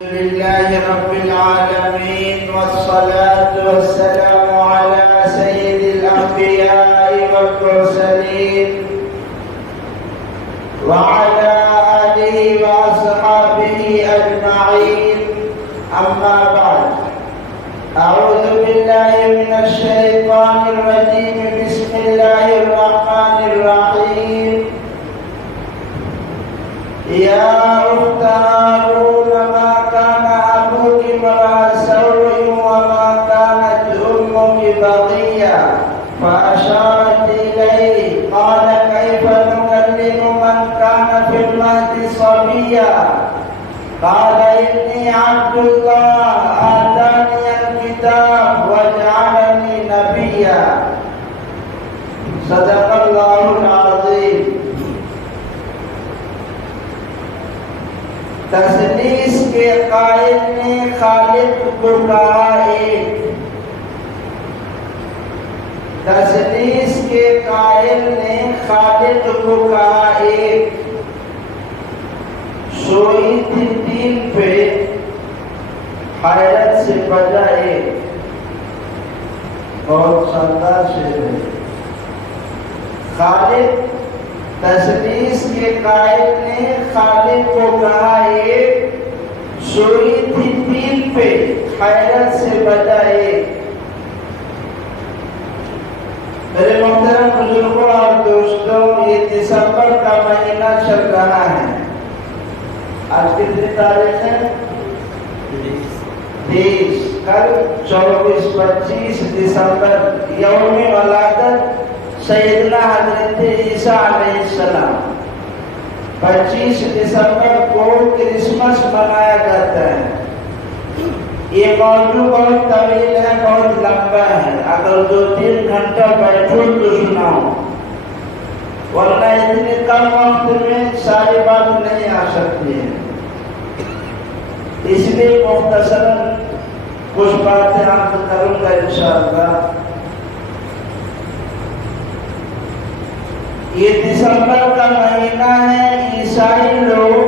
لله رب العالمين والصلاة والسلام على سيد الأنبياء والمرسلين وعلى آله وأصحابه أجمعين أما بعد أعوذ بالله من الشيطان الرجيم بسم الله الرحمن الرحيم يا أخت هارون ما كان أبوك امرأ سوء وما كانت أمك بغيا فأشارت إليه قال كيف نكلم من كان في المهد صبيا قال إني عبد الله آتاني الكتاب وجعلني نبيا صدق الله العظيم. تثلیث کے قائل نے خالق کو کہا ایک، تثلیث کے قائل نے خالق کو کہا ایک، سوئی تھی دین پہ حیرت سے بجا ایک. بہت شاندار شعر ہے. خالق تثلیث کے قائل نے خالق کو کہا ایک، سوئی تھی دین پہ حیرت سے بجا ایک. میرے محترم بزرگوں اور دوستوں، یہ دسمبر کا مہینہ چل رہا ہے. آج کتنی تاریخ ہے؟ 20. کل 24-25 دسمبر یوم ولادت سیدنا حضرت عیسیٰ علیہ السلام. 25 دسمبر کو کرسمس منایا جاتا ہے. یہ موضوع بہت طویل ہے، بہت لمبا ہے. اگر 2-3 گھنٹہ بیٹھو تو سناؤ، ورنہ اتنے کم وقت میں ساری بات نہیں آ سکتی ہے. اس لیے مختصراً کچھ باتیں عرض کروں گا انشاءاللہ. یہ دسمبر کا مہینہ ہے. عیسائی لوگ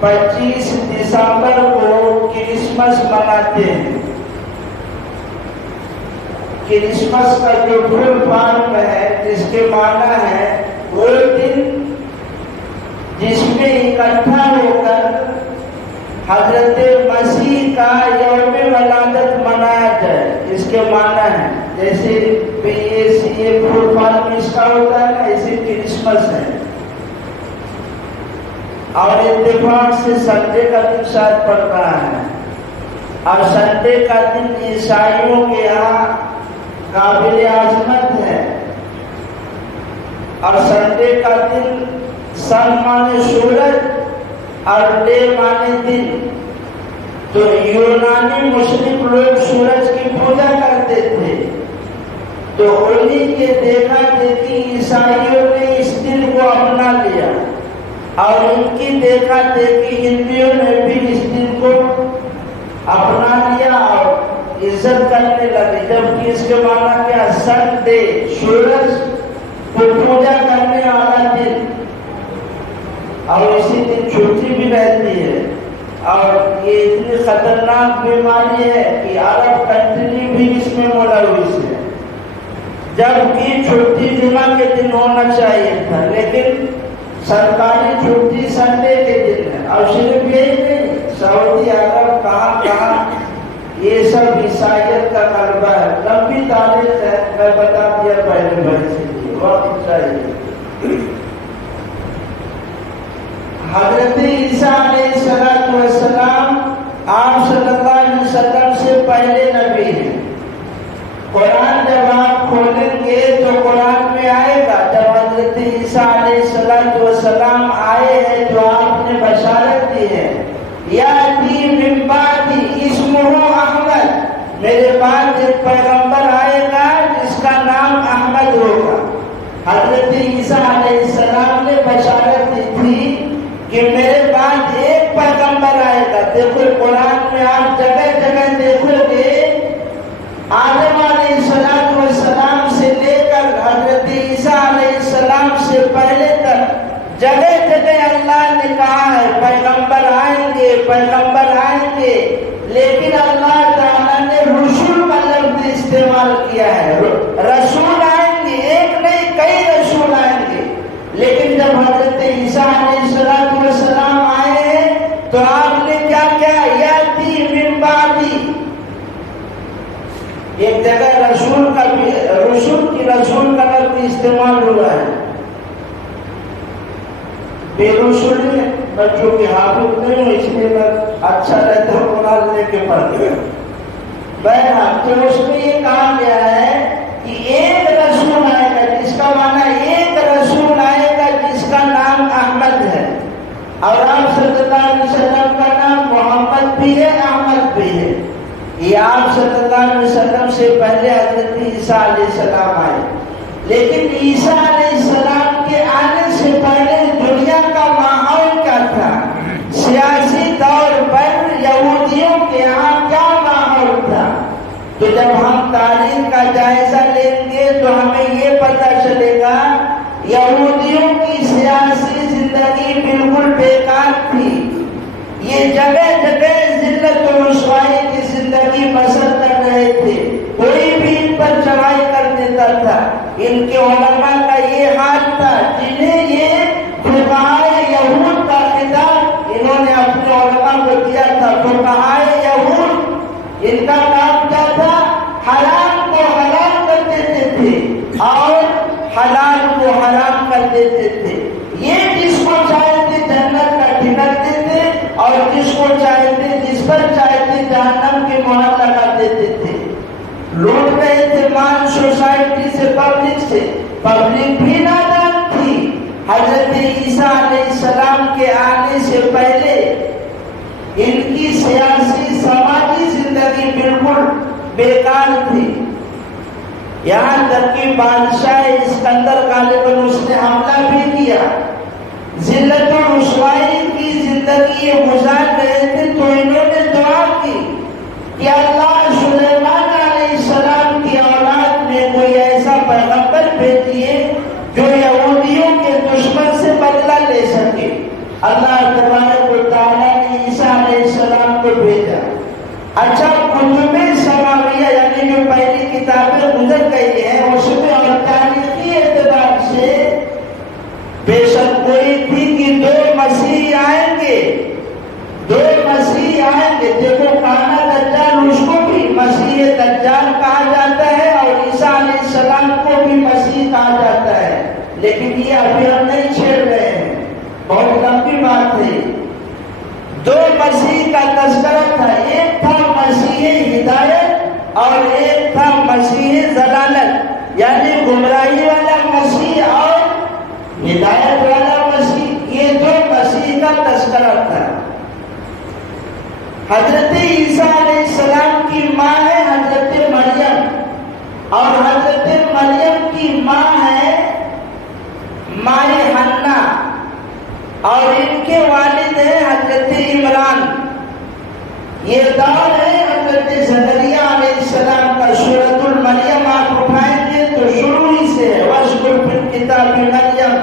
25 دسمبر کو کرسمس مناتے ہیں. کرسمس کا جو فل فارم ہے، جس کے معنی ہے وہ دن جس میں اکٹھا ہو کر حضرت مسیح کا یوم ولادت منایا جائے، اس کے معنی ہے. جیسے یہ فل فارم اس کا ہوتا ہے نا، اسی کرسمس ہے. اور اتفاق سے سنڈے کا دن شاید پڑ رہا ہے، اور سنڈے کا دن عیسائیوں کے یہاں قابل عظمت ہے. اور سنڈے کا دن سن مانے سورج اور ڈے مانے دن. تو یونانی مشرک لوگ سورج کی پوجا کرتے تھے، تو انہیں کے دیکھا دیکھی عیسائیوں نے اس دن کو اپنا لیا، اور ان کی دیکھا دیکھی ہندوؤں نے بھی اس دن کو اپنا لیا اور عزت کرنے لگے. جبکہ اس کے معنی کیا؟ سن ڈے، سورج کو پوجا کرنے والا دن. اور اسی دن چھٹی بھی رہتی ہے. اور یہ اتنی خطرناک بیماری ہے کہ عرب کنٹری بھی اس میں ملوث ہے. جبکہ چھٹی جمعہ کے دن ہونا چاہیے تھا، لیکن سرکاری چھٹی سنڈے کے دن ہے. اور صرف یہی نہیں، سعودی عرب کہاں کہاں یہ سب عیسائیت کا غلبہ ہے. لمبی تاریخ ہے، میں بتا دیا پہلے بھائی سے، وقت چاہیے. حضرت عیسیٰ علیہ السلام آپ صلی اللہ علیہ وسلم سے پہلے نبی ہیں. قرآن جب آپ کھولیں گے تو قرآن میں آئے گا، جب حضرت عیسیٰ علیہ السلام آئے ہیں تو آپ نے بشارت دی ہے، یاتی من بعدی اسمہ احمد، میرے بعد ایک پیغمبر آئے گا جس کا نام احمد ہوگا. حضرت عیسیٰ علیہ السلام نے بشارت دی تھی کہ میرے بعد ایک پیغمبر آئے گا. دیکھو قرآن میں آپ جگہ جگہ دیکھو گے، آدم علیہ السلام سے لے کر حضرت عیسیٰ علیہ السلام سے پہلے تک جگہ جگہ اللہ نے کہا ہے پیغمبر آئیں گے، پیغمبر آئیں گے، لیکن اللہ تعالیٰ نے رسول کا لفظ استعمال کیا ہے. رسول آئیں گے، ایک نہیں کئی رسول آئیں گے. لیکن جب حضرت عیسیٰ علیہ السلام آئے ہیں تو آپ نے کیا کیا؟ یاتی من بعدی. ایک جگہ رسول کا لفظ استعمال ہوا ہے. بے رسول بچوں کے حافظ نہیں ہو، اس لیے میں اچھا رہتا ہوں قرآن لے کے پڑھتے ہیں. بہرحال تو اس میں یہ کہا گیا ہے کہ ایک رسول آئے گا، جس کا معنی ایک رسول آئے گا جس کا نام احمد ہے، اور آپ صلی اللہ علیہ وسلم کا نام محمد بھی ہے، احمد بھی ہے. یہ آپ صلی اللہ علیہ وسلم سے پہلے حضرت عیسیٰ علیہ السلام آئے. لیکن عیسیٰ علیہ السلام کے آنے سے پہلے دنیا کا ماحول کیا تھا؟ سیاسی طور پر یہودیوں کے یہاں کیا ماحول تھا؟ تو جب ہم تاریخ کا جائزہ لیں گے تو ہمیں یہ پتہ چلے گا یہودیوں کی سیاسی زندگی بالکل بیکار تھی. یہ جگہ جگہ ذلت و رسوائی کی زندگی بسر کر رہے تھے. کوئی بھی ان پر چڑھائی کر دیتا تھا. ان کے علماء کا یہ حال تھا جنہیں یہ فقہائے یہود کا خطاب انہوں نے اپنے علماء کو دیا تھا. فقہائے یہود ان کا کام کیا تھا؟ حرام کو حلال کر دیتے تھے اور حلال کو حرام کر دیتے تھے. یہ جس کو چاہتے جنت کا ٹھکاتے تھے اور جس کو چاہتے، جس پر چاہتے جہنم کی مہر لگا دیتے تھے. لوٹ رہے تھے مان سوسائٹی سے، پبلک بھی نادان تھی. حضرت عیسیٰ علیہ السلام کے آنے سے پہلے ان کی سیاسی سماجی زندگی بالکل بیکار تھی. یہاں تک کہ بادشاہ اسکندر غالباً اس نے حملہ بھی کیا. ذلت و رسوائی کی زندگی یہ گزار رہے تھے تو انہوں نے دعا کی کہ اللہ سلیمان علیہ السلام کی اولاد میں کوئی ایسا پیغمبر بھیجیے جو یہودیوں کے دشمن سے بدلہ لے سکے. اللہ تبارک و تعالیٰ نے عیسیٰ علیہ السلام کو بھیجا. اچھا، کتب سماویہ یعنی جو پہلی کتابیں گزر گئی ہیں اس میں اور تاریخی اعتبار سے بے شک کوئی تھی کہ دو مسیح آئیں گے. دیکھو کانا دجال، اس کو بھی مسیح دجال کہا جاتا ہے اور عیسیٰ علیہ السلام کو بھی مسیح کہا جاتا ہے. لیکن یہ ابھی ہم نہیں چھیڑ رہے ہیں، بہت لمبی بات ہے. دو مسیح کا تذکرہ تھا. ایک تھا مسیح ہدایت اور ایک تھا مسیح ضلالت، یعنی گمراہی والا مسیح اور ہدایت والا مسیح. یہ دو مسیح کا تذکرہ تھا. حضرت عیسیٰ علیہ السلام کی ماں ہے حضرت مریم، اور حضرت مریم کی ماں ہے مائے حنا، اور ان کے والد ہیں حضرت عمران. یہ دور ہے حضرت زکریا علیہ السلام کا. سورۃ المریم آپ اٹھائیں گے تو شروع ہی سے ہے وَاذْكُرْ فِي الْكِتَابِ مریم.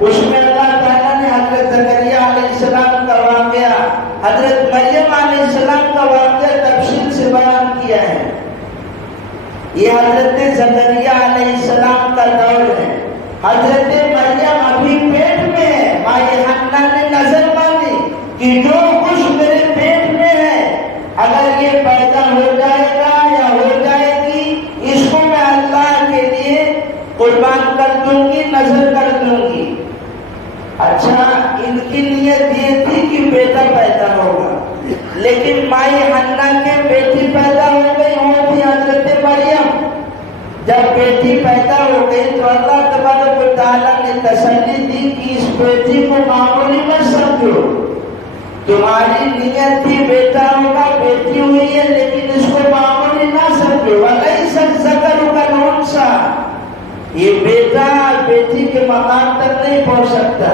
اس میں اللہ تعالیٰ نے حضرت زکریا علیہ السلام کا واقعہ، حضرت مریم علیہ السلام کا واقعہ تفصیل سے بیان کیا ہے. یہ حضرت زکریا علیہ السلام کا دور ہے. حضرت مریم ابھی پیٹ میں ہے. مائے حنا نے نظر مانی کہ جو کچھ میرے پیٹ میں ہے اگر یہ پیدا ہو جائے گا یا ہو جائے گی، اس کو میں اللہ کے لیے قربان کر دوں گی، نظر کر دوں گی. اچھا، ان کی نیت یہ تھی کہ بیٹا پیدا ہوگا، لیکن مائی حنا کے بیٹی پیدا ہو گئی، وہ تھی حضرت مریم. جب بیٹی پیدا ہو گئی تو اللہ تبارک و تعالیٰ نے تسلی دی کہ اس بیٹی کو معمولی مت سمجھو. تمہاری نیت تھی بیٹا ہوگا، بیٹی ہوئی ہے، لیکن اس کو معمولی نہ سمجھو. وَلَيْسَ الذَّكَرُ كَالْأُنثَىٰ. یہ بیٹا بیٹی کے مقام تک نہیں پہنچ سکتا.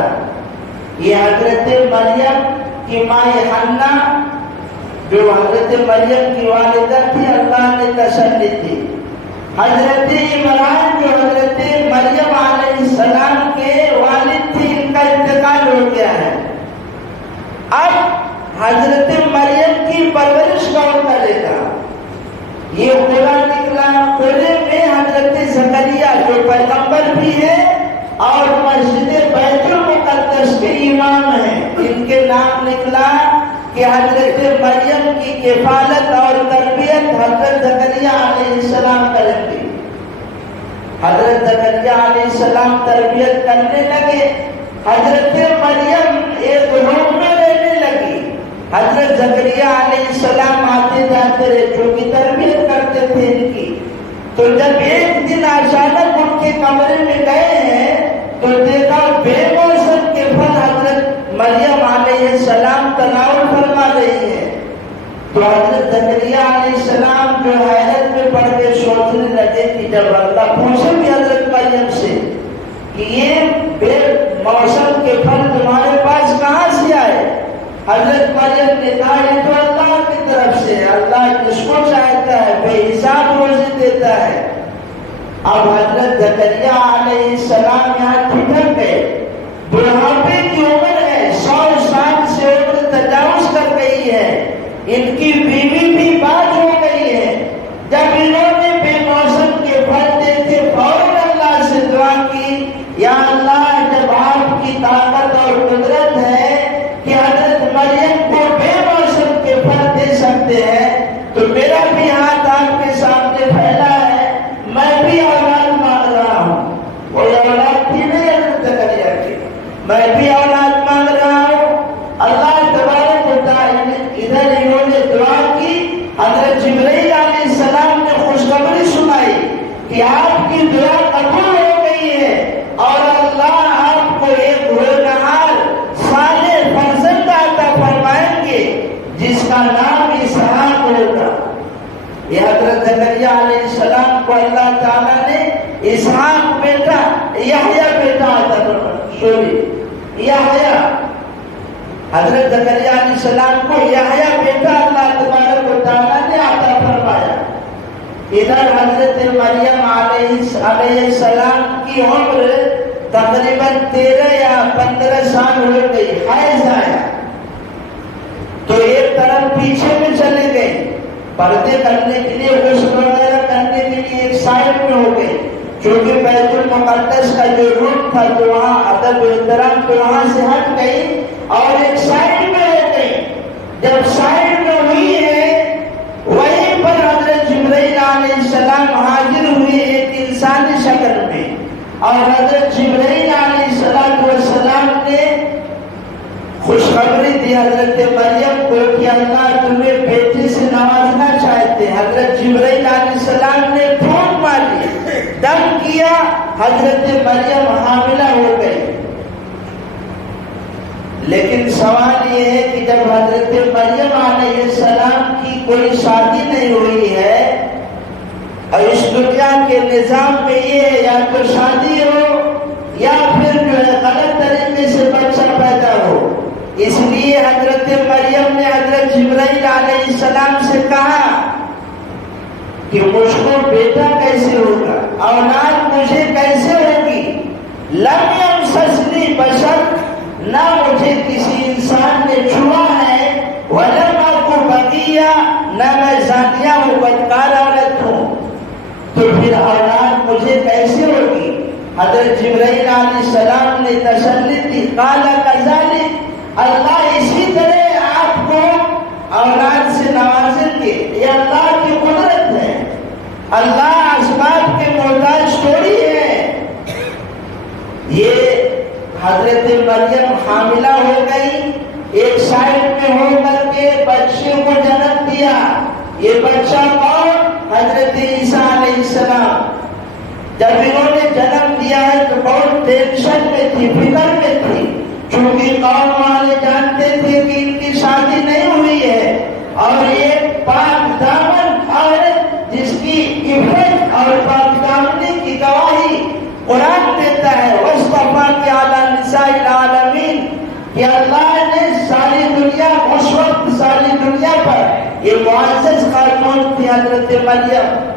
یہ حضرت مریم کی ماں حنا جو حضرت مریم کی والدہ تھی، اللہ نے تسلی دی. حضرت عمران جو حضرت مریم علیہ السلام کے والد تھے، ان کا انتقال ہو گیا ہے. اب حضرت مریم کی پرورش کون کرے گا؟ یہ قرآن نکلا قرآن میں حضرت زکریا جو پیغمبر بھی ہے اور مسجد بیت المقدس کے امام ہیں، ان کے نام نکلا کہ حضرت مریم کی کفالت اور تربیت حضرت زکریا علیہ السلام کریں گے۔ حضرت زکریا علیہ السلام تربیت کرنے لگے، حضرت مریم ایک روم میں رہنے لگی، حضرت زکریا علیہ السلام آتے جاتے رہے جو کہ تربیت کرتے تھے ان کی۔ تو جب ایک دن اچانک ان کے کمرے میں گئے ہیں تو دیکھا بے موسم کے پھل حضرت مریم علیہ السلام تناول فرما رہی ہے۔ تو حضرت زکریا علیہ السلام جو حیرت میں پڑ کے سوچنے لگے کہ جب اللہ پوچھے بھی حضرت مریم سے کہ یہ بے موسم کے پھل تمہارے پاس کہاں سے آئے، حضرت مریم نے کہا یہ تو اللہ کی طرف سے، اللہ جس کو چاہتا ہے بے حساب روزی دیتا ہے۔ اب حضرت زکریا علیہ السلام یہاں ٹھٹک گئے، بڑھاپے کی عمر ہے، 100 سال سے عمر تجاوز کر گئی ہے، ان کی بیوی بھی باز ہو گئی ہے۔ جب انہوں نے بے موسم کے پھل دیتے فوراً اللہ سے دعا کی، یا اللہ جب آپ کی طاقت اور قدرت ہے کہ حضرت مریم کو بے موسم کے پھل دے سکتے ہیں تو میرا بھی ہاتھ آپ کے سامنے پھیلا ہے، میں بھی اولاد مانگ رہا ہوں۔ کوئی اولاد تھی نہیں حضرت زکریا کی، میں بھی اولاد مانگ رہا ہوں۔ اللہ تبارک و تعالی ادھر انہوں نے دعا کی، حضرت جبرائیل علیہ السلام نے خوشخبری سنائی کہ آپ کی دعا قبول ہو گئی ہے اور اللہ آپ کو ایک ہونہار صالح فرزند عطا فرمائیں گے جس کا نام اسحاق ہوگا۔ یہ حضرت زکریا علیہ السلام کو اللہ تعالیٰ نے اسحاق بیٹا یحییٰ بیٹا عطا فرمایا۔ حضرت زکریا علیہ السلام کو یحییٰ بیٹا اللہ تبارک و تعالیٰ نے عطا فرمایا۔ ادھر حضرت مریم علیہ السلام کی عمر تقریباً 13 یا 15 سال ہو گئی، حیض آیا تو ایک طرف پیچھے میں چلے گئے، پردے کرنے کے لیے غسل وغیرہ کرنے کے لیے ایک سائڈ میں ہو گئے، چونکہ بیت المقدس کا جو روم تھا تو وہاں ادب و احترام تو وہاں سے ہٹ گئی اور ایک سائڈ میں ہو گئی۔ جب سائڈ میں ہوئی ہے وہیں پر حضرت جبرائیل علیہ السلام حاضر ہوئے ایک انسانی شکل میں، اور حضرت جبرائیل علیہ السلام نے خوشخبری دی حضرت مریم کو کہ اللہ تمہیں بیٹے سے نوازنا چاہتے ہیں۔ حضرت جبرائیل علیہ السلام نے پھونک ماری، دم کیا، حضرت مریم حاملہ ہو گئی۔ لیکن سوال یہ ہے کہ جب حضرت مریم علیہ السلام کی کوئی شادی نہیں ہوئی ہے اور اس دنیا کے نظام میں یہ ہے یا تو شادی ہو یا پھر جو ہے غلط طریقے سے بچہ پیدا ہو، اس لیے حضرت مریم نے حضرت جبرائیل علیہ السلام سے کہا کہ مجھ کو بیٹا کیسے ہوگا، اولاد مجھے کیسے ہوگی؟ لم یمسسنی بشر، نہ مجھے کسی انسان نے چھوا ہے، ولم اکو بغیہ، نہ میں زانیہ ہوں، بدکار عورت ہوں، تو پھر اولاد مجھے کیسے ہوگی؟ حضرت جبرائیل علیہ السلام نے تسلی دی، قال کذالک، اللہ اسی طرح آپ کو اولاد سے نوازیں گے، یہ اللہ کی قدرت ہے، اللہ اسباب کے محتاج تھوڑی ہے۔ یہ حضرت مریم حاملہ ہو گئی، ایک سائڈ میں ہو کر کے بچے کو جنم دیا۔ یہ بچہ کون؟ حضرت عیسیٰ علیہ السلام۔ جب انہوں نے جنم دیا ہے تو بہت ٹینشن میں تھی، فکر میں تھی، چونکہ قوم والے جانتے تھے کہ ان کی شادی نہیں ہوئی ہے، اور ایک پاک دامن عورت جس کی عفت اور پاک دامنی کی گواہی قرآن دیتا ہے، وَاصْطَفَاكِ عَلَى نِسَاءِ الْعَالَمِينَ، کہ اللہ نے ساری دنیا، اس وقت ساری دنیا پر یہ معزز خاتون تھی حضرت مریم۔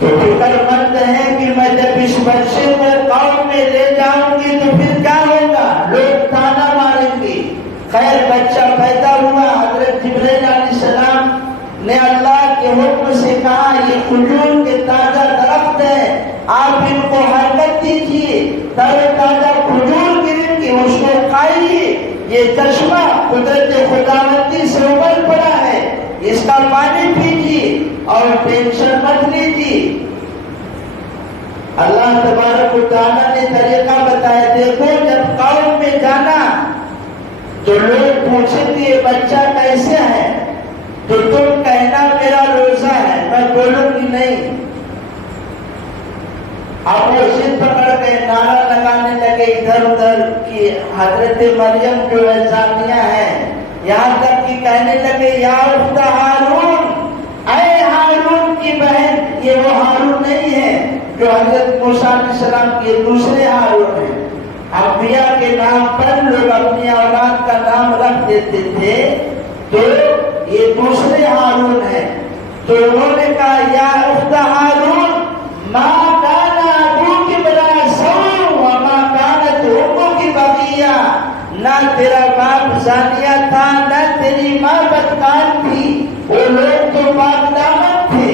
تو فکر مند ہے کہ میں جب اس بچے کو قوم میں لے جاؤں گی تو پھر کیا ہوگا؟ لوگ تانا ماریں گے، خیر بچہ پیدا ہوا، حضرت جبرائیل علیہ السلام نے اللہ کے حکم سے کہا یہ کھجور کے تازہ درخت ہے، آپ ان کو حرکت دیجیے، تازہ کھجور گریں گے، اس کو کھائیے، یہ چشمہ قدرت خداوندی سے ابل پڑا ہے، اس کا پانی پیجیے اور ٹینشن مت لیجیے۔ اللہ تبارک و تعالیٰ نے طریقہ بتایا، دیکھو جب قوم میں جانا تو لوگ پوچھیں گے یہ بچہ کیسے ہے، تو تم کہنا میرا روزہ ہے، میں بولوں گی نہیں۔ اب وہ ضد پکڑ گئے، نعرہ لگانے لگے ادھر ادھر کہ حضرت مریم جو ہے زانیہ ہے، یہاں تک کہ کہنے لگے یا اخت ہارون، اے ہارون کی بہن۔ یہ وہ ہارون نہیں ہے جو حضرت موسیٰ علیہ السلام کے دوسرے ہارون ہیں۔ انبیاء کے نام پر لوگ اپنی اولاد کا نام رکھ دیتے تھے، تو یہ دوسرے ہارون ہیں۔ تو انہوں نے کہا یا اخت ہارون ما کان ابوک امرأ سوء وما کانت امک بغیہ، نہ تیرا باپ زانیہ تھا نہ تیری ماں بدکار تھی، وہ لوگ تو پاک دامن تھے،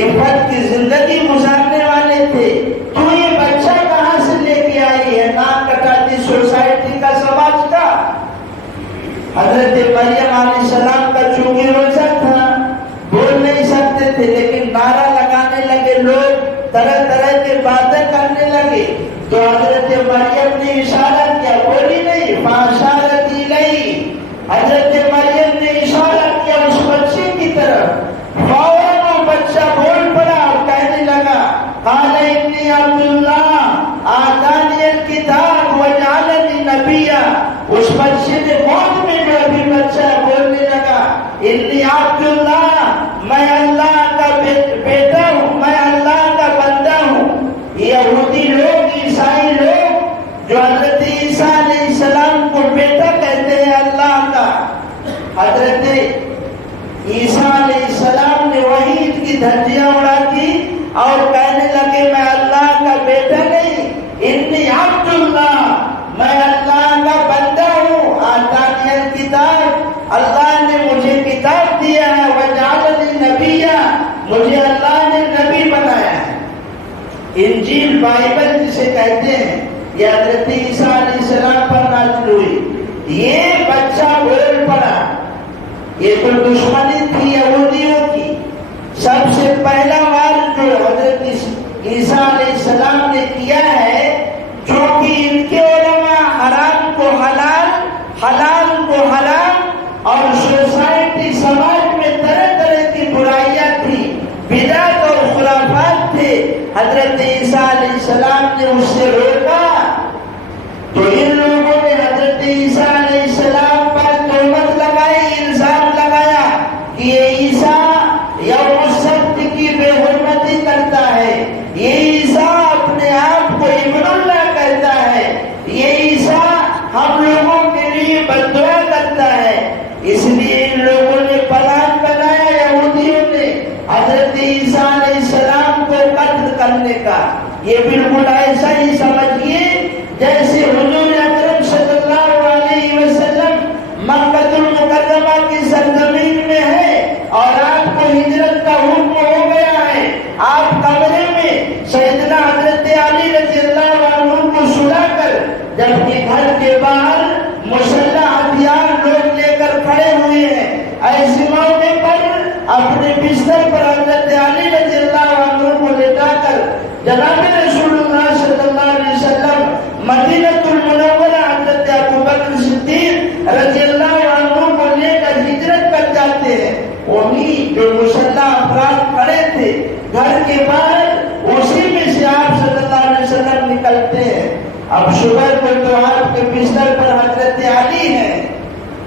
عفت کی زندگی گزارنے والے تھے، تو یہ بچہ کہاں سے لے کے آئی ہے؟ ناک کٹاتی سوسائٹی کا سماج کا۔ حضرت مریم علیہ السلام کا چونکہ روزہ تھا، بول نہیں سکتے تھے، لیکن نعرہ لگانے لگے، لوگ طرح طرح کے باتیں کرنے لگے، تو حضرت مریم نے اشارہ کیا، بولی نہیں، فاشارت الیہ، حضرت مریم نے اشارہ کیا اس بچے کی طرف، فوراً وہ بچہ بول پڑا اور کہنے لگا قال انی عبد اللہ آتانی الکتاب وجعلنی نبیا۔ اس بچے نے موت میں جو ابھی بچہ بولنے لگا انی عبد اللہ، میں اللہ کا بیٹا ہوں، میں اللہ کا بندہ ہوں۔ یہودی لوگ، عیسائی لوگ جو حضرت عیسیٰ علیہ السلام کو بیٹا کہتے ہیں اللہ کا، حضرت عیسیٰ علیہ السلام نے وحید کی دھجیاں اڑا دی اور کہنے لگے میں اللہ کا بیٹا نہیں، انی عبد اللہ، میں اللہ کا بندہ ہوں، آتانی الکتاب، اللہ نے مجھے کتاب دیا ہے، وجعلنی نبیا، مجھے اللہ نے نبی بنایا ہے۔ انجیل بائبل جسے کہتے ہیں یہ حضرت عیسیٰ علیہ السلام پر نازل ہوئی۔ یہ بچہ بول پڑا، یہ تو دشمنی تھی یہودیوں کی۔ سب سے پہلا وار جو حضرت عیسیٰ علیہ السلام نے کیا ہے، جو کہ ان کے علماء حرام کو حلال، حلال کو حرام، اور سوسائٹی سماج میں طرح طرح کی برائیاں تھی، بدعت اور خرافات تھے، حضرت عیسیٰ علیہ السلام نے اس سے روکا۔ تو ان لوگوں نے حضرت عیسیٰ علیہ السلام پر تہمت لگائی، الزام لگایا کہ یہ عیسیٰ یوم السبت کی بے حرمتی کرتا ہے، یہ عیسیٰ اپنے آپ کو ابن اللہ کہتا ہے، یہ عیسیٰ ہم لوگوں کے لیے بد دعا کرتا ہے۔ اس لیے ان لوگوں نے پلان بنایا، یہودیوں نے، حضرت عیسیٰ علیہ السلام کو قتل کرنے کا۔ یہ بالکل ایسا ہی سمجھیے جیسے حضور اکرم صلی اللہ علیہ وسلم مکہ المکرمہ کی سرزمین میں ہے اور آپ کو ہجرت کا حکم ہو گیا ہے، آپ کمرے میں سیدنا حضرت علی رضی اللہ عنہ کو سلا کر، جبکہ گھر کے باہر مسلح ہتھیار لوگ لے کر کھڑے ہوئے ہیں، ایسے موقع پر اپنے بستر پر حضرت علی رضی اللہ عنہ کو لٹا کر جناب رسول اللہ صلی اللہ علیہ وسلم مدینہ المنورہ حضرت ابوبکر صدیق رضی اللہ عنہ کو لے کر ہجرت کر جاتے ہیں۔ وہی جو مسلح افراد کھڑے تھے گھر کے باہر، اسی میں سے آپ صلی اللہ علیہ وسلم نکلتے ہیں۔ اب صبح کو تو آپ کے بستر پر حضرت علی ہیں،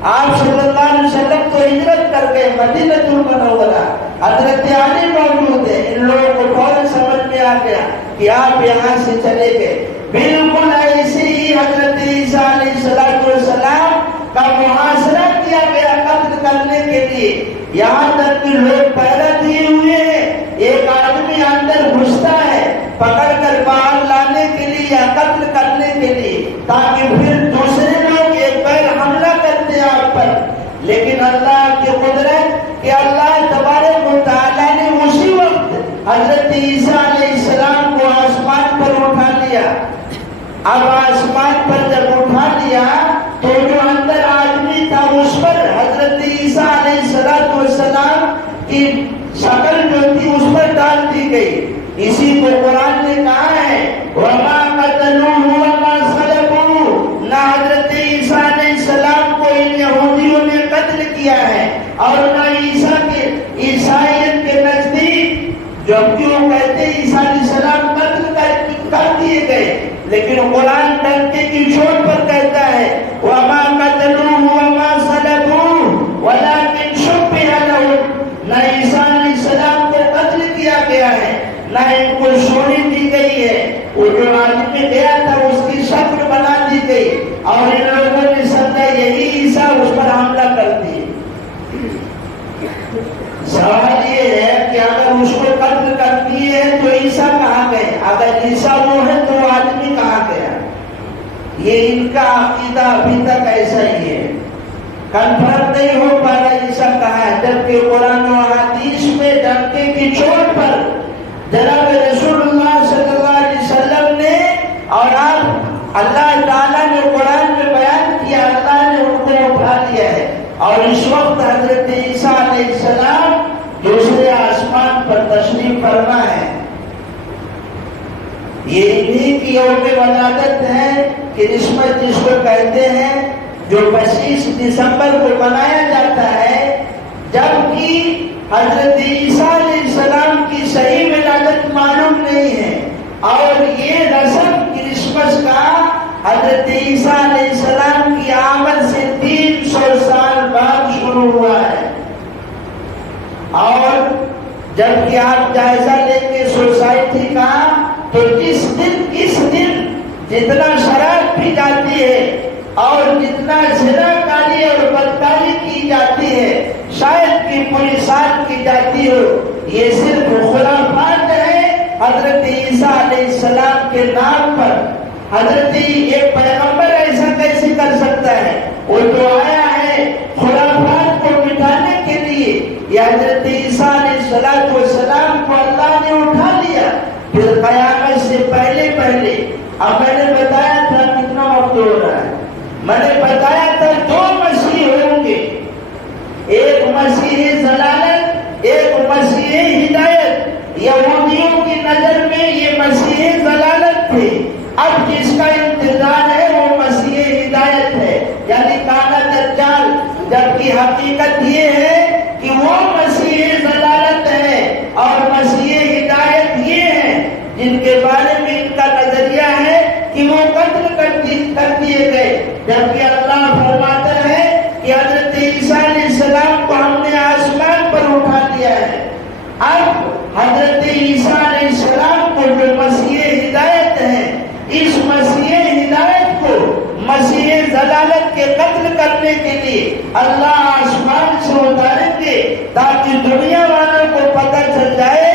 آپ صلی اللہ علیہ وسلم تو ہجرت کر گئے مدینہ المنورہ، حضرت علی موجود ہے۔ ان لوگوں کو فوراً سمجھ میں آ گیا کہ آپ یہاں سے چلے گئے۔ بالکل ایسے ہی حضرت عیسیٰ علیہ السلام کا محاصرہ کیا گیا قتل کرنے کے لیے، یہاں تک کہ لوگ پہرا دیے ہوئے ہیں، ایک آدمی اندر گھستا ہے پکڑ کر باہر لانے کے لیے یا قتل کرنے کے لیے، تاکہ پھر دوسرے لوگ ایک بار حملہ کرتے کہ اللہ تبارک و تعالیٰ نے اسی وقت حضرت عیسیٰ علیہ السلام کو آسمان پر اٹھا لیا. اب آسمان پر جب اٹھا لیا تو جو اندر آدمی تھا اس پر حضرت عیسیٰ علیہ السلام کی شکل جو تھی اس پر ڈال دی گئی. اسی کو قرآن نے کہا ہے وَمَا قَتَلُوهُ وَمَا صَلَبُوهُ، نہ حضرت عیسیٰ علیہ السلام کو ان یہودیوں نے قتل کیا ہے اور نہ عیسیٰ کے عیسائیت کے نزدیک جبکہ وہ کہتے ہیں عیسیٰ علیہ السلام قتل کر دیے گئے، لیکن قرآن ڈنکے کی چوٹ پر کہتا ہے وَمَا قَتَلُوهُ وَمَا صَلَبُوهُ وَلَكِنْ شُبِّهَ لَهُمْ، نہ عیسیٰ علیہ السلام کو قتل کیا گیا ہے نہ ان کو سونے دی گئی ہے. وہ جو آدمی گیا تھا اس کی شکل بنا دی گئی اور ان لوگوں نے سمجھا یہی عیسیٰ، اس پر حملہ کر دی. سوال یہ ہے کہ اگر اس کو قتل کر دیے تو عیسیٰ کہاں گئے؟ اگر عیسیٰ وہ ہے تو وہ آدمی کہاں گیا؟ یہ ان کا عقیدہ ابھی تک ایسا ہی ہے، کنفرم نہیں ہو پا رہا عیسیٰ کہاں ہے، جبکہ قرآن و حدیث میں ڈنکے کی چوٹ پر جناب رسول اللہ صلی اللہ علیہ وسلم نے اور آپ اللہ تعالیٰ نے قرآن میں بیان کیا اللہ نے ان کو اٹھا لیا ہے. اور اس وقت حضرت عیسیٰ علیہ السلام دوسرے آسمان پر تشریف فرما ہے. یہ انہی کی یوم ولادت ہے کرسمس جس کو کہتے ہیں، جو 25 دسمبر کو منایا جاتا ہے، جبکہ حضرت عیسیٰ علیہ السلام کی صحیح ولادت معلوم نہیں ہے. اور یہ رسم کرسمس کا حضرت عیسیٰ علیہ السلام کی آمد سے 300 سال بعد شروع ہوا ہے. اور جب کہ آپ جائزہ لیں گے سوسائٹی کا تو اس دن جتنا شراب پی جاتی ہے اور جتنا زنا کاری اور بدکاری کی جاتی ہے شاید کہ پوری سال کی جاتی ہو، یہ صرف خرافات ہے حضرت عیسیٰ علیہ السلام کے نام پر. حضرت ایک پیغمبر ایسا کیسے کر سکتا ہے؟ وہ تو آیا ہے خرافات کو مٹانے کے لیے. یہ حضرت عیسیٰ علیہ السلام کو اللہ نے اٹھا لیا پھر قیامت سے پہلے. اب میں نے بتایا تھا کتنا وقت ہو رہا ہے، میں نے بتایا تھا 2 مسیح ہوں گے، ایک مسیح ضلالت ایک مسیح ہدایت. یہودیوں کی نظر میں یہ مسیح ضلالت تھے، اب جس کا انتظار ہے وہ مسیح ہدایت ہے، یعنی کالا دجال. جبکہ حقیقت یہ ہے کہ وہ مسیح ضلالت ہے اور مسیح ہدایت یہ ہے جن کے بارے میں ان کا نظریہ ہے کہ وہ قتل کر دیے گئے. جبکہ اللہ فرماتا ہے کہ حضرت عیسیٰ علیہ السلام کو ہم نے آسمان پر اٹھا لیا ہے. اب حضرت عیسیٰ علیہ السلام کو جو مسیح ہدایت ہے، اس مسیح ہدایت کو مسیح ضلالت کے قتل کرنے کے لیے اللہ آسمان سے اتاریں گے تاکہ دنیا والوں کو پتہ چل جائے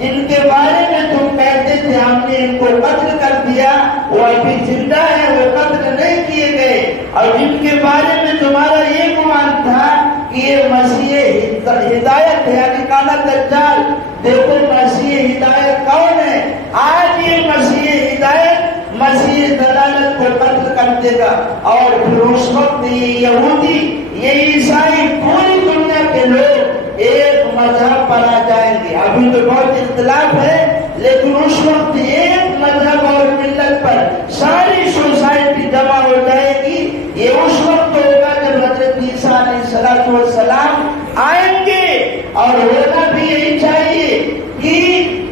جن کے بارے میں تم کہتے تھے ہم نے ان کو قتل کر دیا وہ ابھی زندہ ہے، وہ قتل نہیں کیے گئے. اور جن کے بارے میں تمہارا یہ گمان تھا کہ یہ مسیح ہدایت ہے یعنی کالا دجال، دیکھو مسیح ہدایت کون ہے. آج یہ مسیح ہدایت مسیح ضلالت کو قتل کر دے گا اور پھر اس وقت یہ یہودی یہ عیسائی پوری دنیا کے لوگ ایک مذہب پر آ جائیں گے. ابھی تو بہت اختلاف ہے لیکن اس وقت ایک مذہب اور ملت پر ساری سوسائٹی جمع ہو جائے گی. یہ اس وقت ہوگا جب حضرت عیسیٰ علیہ السلام آئیں گے. اور ہونا بھی یہی چاہیے کہ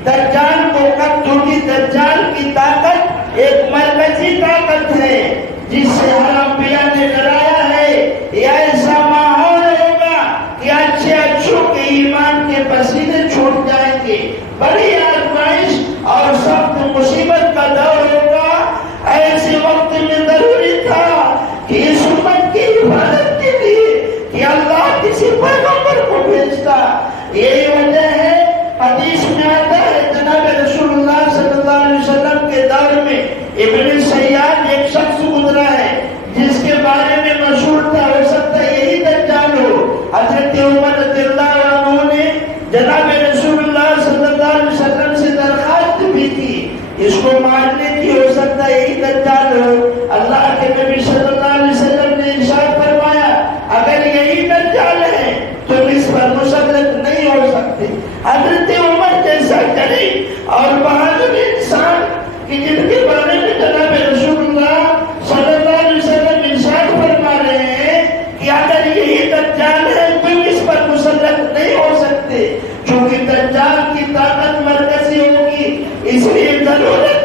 دجال کو کیونکہ دجال کی طاقت ایک مرکزی طاقت ہے جس سے ہر انبیاء نے ڈرایا ہے. یہ ایسا ماحول ہوگا کہ اچھوں کے ایمان کے پسینے چھوٹ جائیں گے، بڑی آزمائش اور سخت مصیبت کا دور ہوگا. ایسے وقت میں ضروری تھا کہ اس امت کی حفاظت کے لیے کہ اللہ کسی پیغمبر کو بھیجتا. یہی وجہ ہے حدیث میں آتا ہے جناب رسول اللہ صلی اللہ علیہ وسلم کے دور میں ابن سیاد ایک شخص گزرا ہے جس کے بارے میں مشہور تھا، ہو سکتا ہے یہی دجال ہو. حضرت عمر رضی اللہ حضرت عمر جیسا کریم اور بہادر انسان کہ جن کے بارے میں جناب رسول اللہ صلی اللہ علیہ وسلم ارشاد فرما رہے ہیں کہ اگر یہی دجال ہے تم اس پر مسلط نہیں ہو سکتے، چونکہ دجال کی طاقت مرکزی ہوگی، اس لیے ضرورت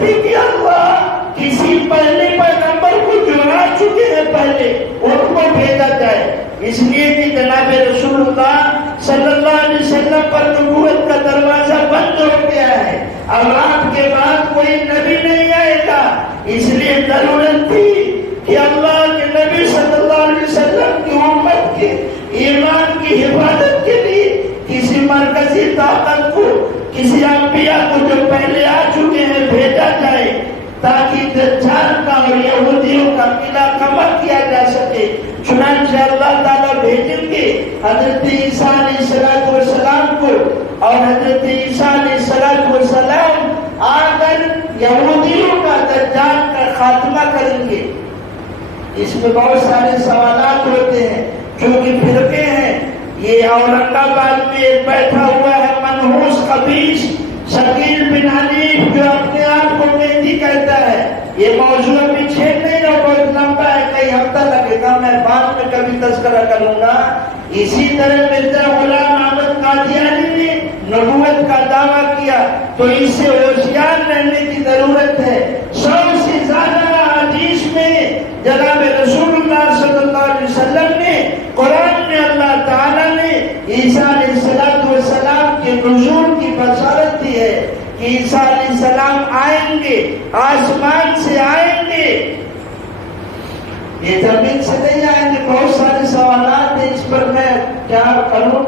تھی کہ اللہ کسی پہلے پیغمبر کو جو آ چکے ہیں پہلے ان کو بھیجا جائے، اس لیے کہ جناب رسول اللہ صلی اللہ علیہ وسلم پر نبوت کا دروازہ بند ہو گیا ہے، اب آپ کے بعد کوئی نبی نہیں آئے گا، اس لیے ضرورت تھی کہ اللہ کے نبی صلی اللہ علیہ وسلم کی امت کے ایمان کی حفاظت کے لیے کسی مرکزی طاقت کو، کسی انبیاء کو جو پہلے آ چکے ہیں بھیجا جائے تاکہ دجال کا اور یہودیوں کا قلعہ کمر کیا جا سکے۔ چنانچہ اللہ تعالیٰ بھیجیں گے حضرت عیسیٰ علیہ السلام کو، اور حضرت عیسیٰ علیہ السلام آ کر یہودیوں کا دجال کا خاتمہ کریں گے۔ اس میں بہت سارے سوالات ہوتے ہیں، چونکہ فرقے ہیں، یہ اورنگ آباد میں ایک بیٹھا ہوا ہے منحوس خبیث شکیل بن حنیف جو اپنے آپ کو مہدی کہتا ہے، یہ موضوع ابھی چھیڑ نہیں رہا، بہت لمبا ہے، کئی ہفتہ لگے گا، میں بعد میں کبھی تذکرہ کروں گا۔ اسی طرح مرزا غلام احمد قادیانی نے نبوت کا دعویٰ کیا، تو اس سے ہوشیار رہنے کی ضرورت ہے۔ 100 سے زیادہ حدیث میں جناب رسول اللہ صلی اللہ علیہ وسلم نے، قرآن میں اللہ تعالیٰ نے عیسیٰ علیہ السلام کے نزول کی بشارت دی ہے کہ عیسیٰ علیہ السلام آئیں گے، آسمان سے آئیں گے، یہ زمین سے نہیں آئیں گے۔ بہت سارے سوالات ہیں، اس پر میں کیا کروں۔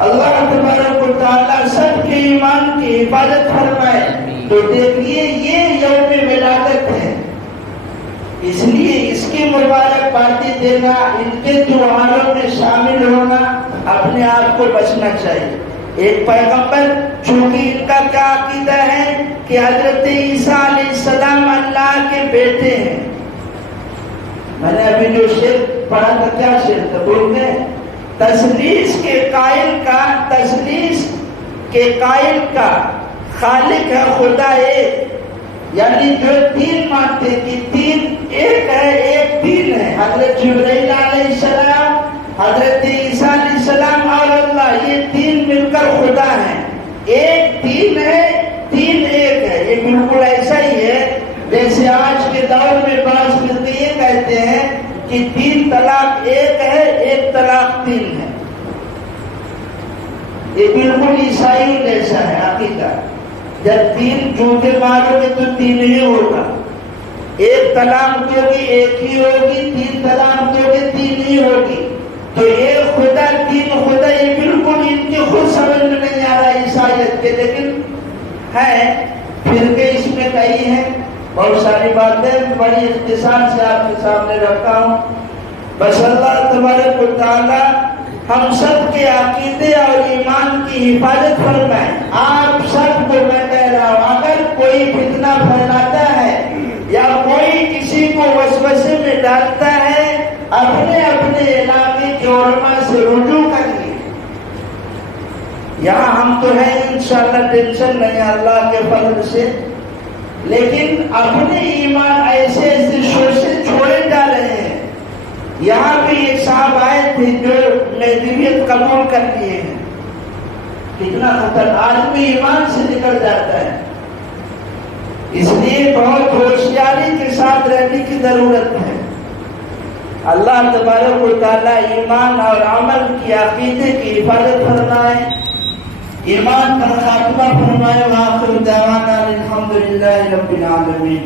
اللہ تبارک و تعالیٰ سب کے ایمان کی حفاظت فرمائے۔ تو دیکھیے یہ یوم ولادت ہے، اس لیے اس کی مبارکبادی دینا، ان کے تیوہاروں میں شامل ہونا، اپنے آپ کو بچنا چاہیے۔ ایک پیغمبر، چونکہ ان کا کیا عقیدہ ہے کہ حضرت عیسیٰ علیہ السلام اللہ کے بیٹے ہیں۔ میں نے ابھی جو شعر پڑھا تھا، کیا شعر تھا بول گئے؟ تثلیث کے قائل کا خالق ہے خدا ایک، یعنی جو تین مانتے کہ تین ایک ہے، ایک تین ہے، حضرت جبرائیل علیہ السلام، حضرت عیسیٰ علیہ السلام اور اللہ، یہ تین مل کر خدا ہیں۔ ایک تین ہے، تین ایک ہے، یہ بالکل ایسا ہی ہے جیسے آج کے دور میں بعض فرقے یہ کہتے ہیں کہ 3 طلاق ایک ہے، 1 طلاق 3 ہے۔ یہ بالکل عیسائیوں جیسا ہے عقیدہ، جب 3 جھوٹے مارو گے تو 3 ہی ہوگا، 1 طلاق دو گی 1 ہی ہوگی، 3 طلاق دو گے 3 ہی ہوگی۔ تو ایک خدا 3 خدا، یہ بالکل ان کی خود سمجھ میں نہیں آ رہا عیسائیت کے، لیکن ہے فرقے اس میں کئی ہیں۔ بہت ساری باتیں بڑی اختصار سے آپ کے سامنے رکھتا ہوں، بس اللہ تبارک و تعالیٰ ہم سب کے عقیدے اور ایمان کی حفاظت فرمائے۔ آپ سب کو میں کہہ رہا ہوں، اگر کوئی فتنہ پھیلاتا ہے یا کوئی کسی کو وسوسے میں ڈالتا ہے، اپنے علاقے کے علماء سے رجوع کریے۔ یہاں ہم تو ہیں انشاءاللہ، ٹینشن نہیں ہے اللہ کے فضل سے، لیکن اپنے ایمان ایسے شوشے چھوڑے جا رہے ہیں۔ یہاں بھی ایک صاحب آئے تھے جو مہدویت قبول کر لیے ہیں، کتنا خطرناک، آدمی ایمان سے نکل جاتا ہے۔ اس لیے بہت ہوشیاری کے ساتھ رہنے کی ضرورت ہے۔ اللہ تبارک و تعالیٰ ایمان اور عمل کی عقیدے کی حفاظت فرمائے، ایمان کا خاتمہ فرمائے۔ وآخر دعوانا الحمدللہ رب العالمین۔